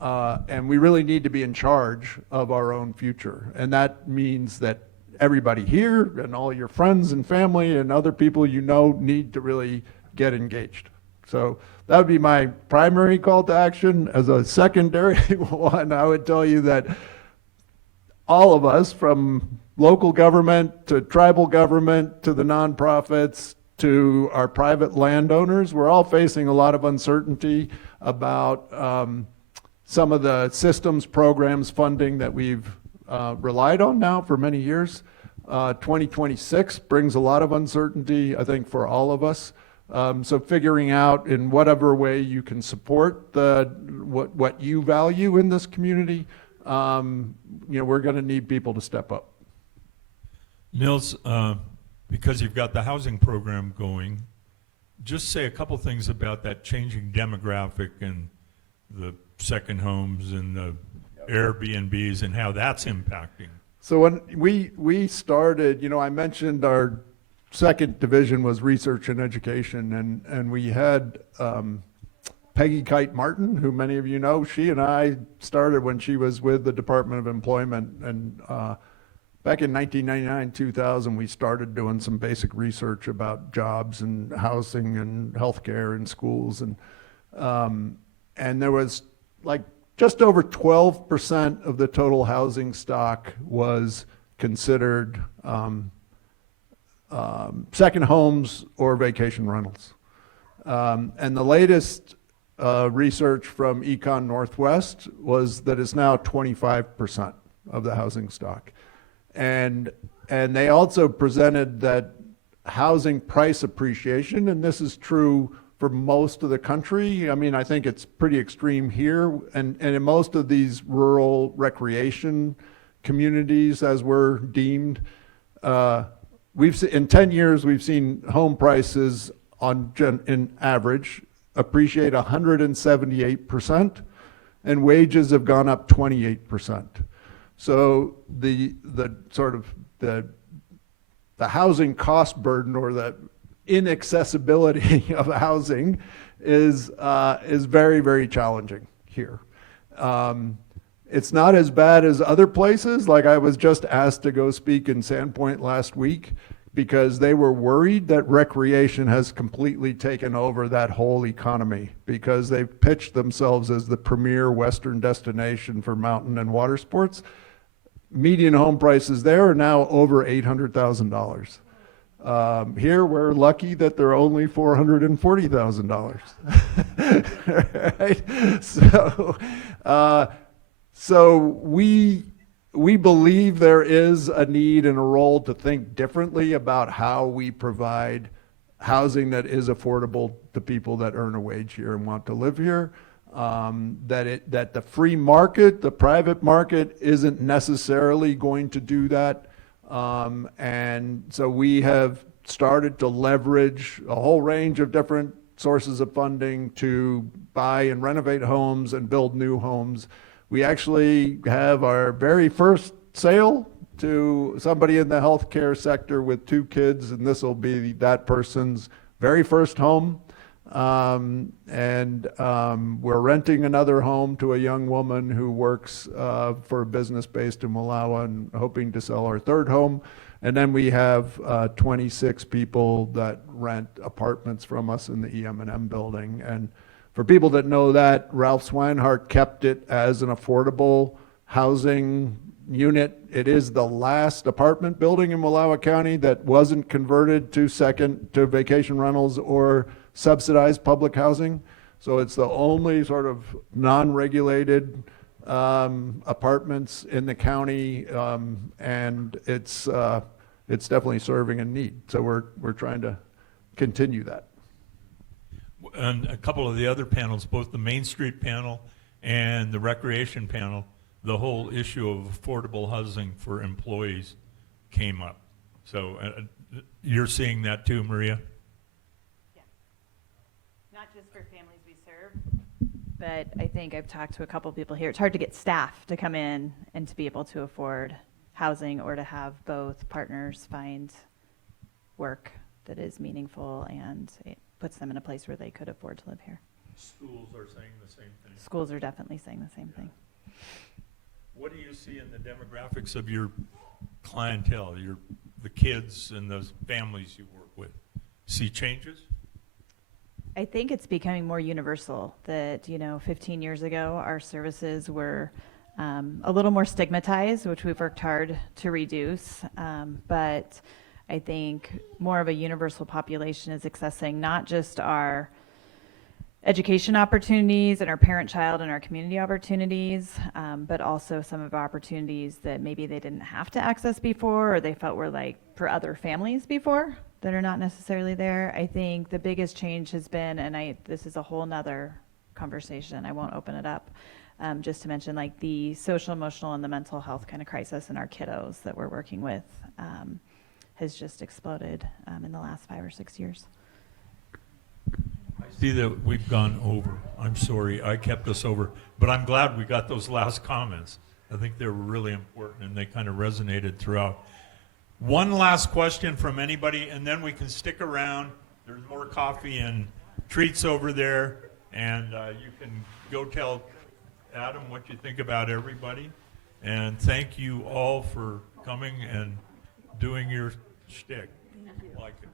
And we really need to be in charge of our own future. And that means that everybody here and all your friends and family and other people you know need to really get engaged. So that would be my primary call to action. As a secondary one, I would tell you that all of us, from local government to tribal government to the nonprofits to our private landowners, we're all facing a lot of uncertainty about some of the systems, programs, funding that we've relied on now for many years. 2026 brings a lot of uncertainty, I think, for all of us. So figuring out in whatever way you can support what you value in this community, we're going to need people to step up. Nils, because you've got the housing program going, just say a couple things about that changing demographic and the second homes and the Airbnbs and how that's impacting. So when we started, I mentioned our second division was research and education, and we had Peggy Kite Martin, who many of you know. She and I started when she was with the Department of Employment, and back in 1999, 2000, we started doing some basic research about jobs and housing and healthcare and schools, and there was like just over 12% of the total housing stock was considered second homes or vacation rentals. And the latest research from Econ Northwest was that it's now 25% of the housing stock. And they also presented that housing price appreciation, and this is true for most of the country. I mean, I think it's pretty extreme here, and in most of these rural recreation communities, as we're deemed, in 10 years, we've seen home prices in average appreciate 178%, and wages have gone up 28%. So the housing cost burden, or the inaccessibility of housing, is very, very challenging here. It's not as bad as other places. Like, I was just asked to go speak in Sandpoint last week because they were worried that recreation has completely taken over that whole economy, because they've pitched themselves as the premier Western destination for mountain and water sports. Median home prices there are now over $800,000. Here, we're lucky that they're only $440,000. Right? So we believe there is a need and a role to think differently about how we provide housing that is affordable to people that earn a wage here and want to live here. That the free market, the private market, isn't necessarily going to do that. And so we have started to leverage a whole range of different sources of funding to buy and renovate homes and build new homes. We actually have our very first sale to somebody in the healthcare sector with 2 kids, and this will be that person's very first home. We're renting another home to a young woman who works for a business based in Wallowa, and hoping to sell our third home. And then we have 26 people that rent apartments from us in the EM&M building. And for people that know that, Ralph Swinehart kept it as an affordable housing unit. It is the last apartment building in Wallowa County that wasn't converted to vacation rentals or subsidized public housing. So it's the only sort of non-regulated apartments in the county, and it's definitely serving a need. So we're trying to continue that. And a couple of the other panels, both the Main Street panel and the recreation panel, the whole issue of affordable housing for employees came up. So you're seeing that too, Maria? Not just for families we serve, but I think I've talked to a couple people here. It's hard to get staff to come in and to be able to afford housing or to have both partners find work that is meaningful and it puts them in a place where they could afford to live here. Schools are saying the same thing. Schools are definitely saying the same thing. What do you see in the demographics of your clientele, the kids and the families you work with? See changes? I think it's becoming more universal that, 15 years ago, our services were a little more stigmatized, which we've worked hard to reduce. But I think more of a universal population is accessing not just our education opportunities and our parent-child and our community opportunities, but also some of our opportunities that maybe they didn't have to access before or they felt were like for other families before that are not necessarily there. I think the biggest change has been, and this is a whole nother conversation, I won't open it up, just to mention like the social, emotional, and the mental health kind of crisis in our kiddos that we're working with has just exploded in the last 5 or 6 years. I see that we've gone over. I'm sorry, I kept us over, but I'm glad we got those last comments. I think they were really important and they kind of resonated throughout. One last question from anybody, and then we can stick around. There's more coffee and treats over there, and you can go tell Adam what you think about everybody. And thank you all for coming and doing your shtick. Like it.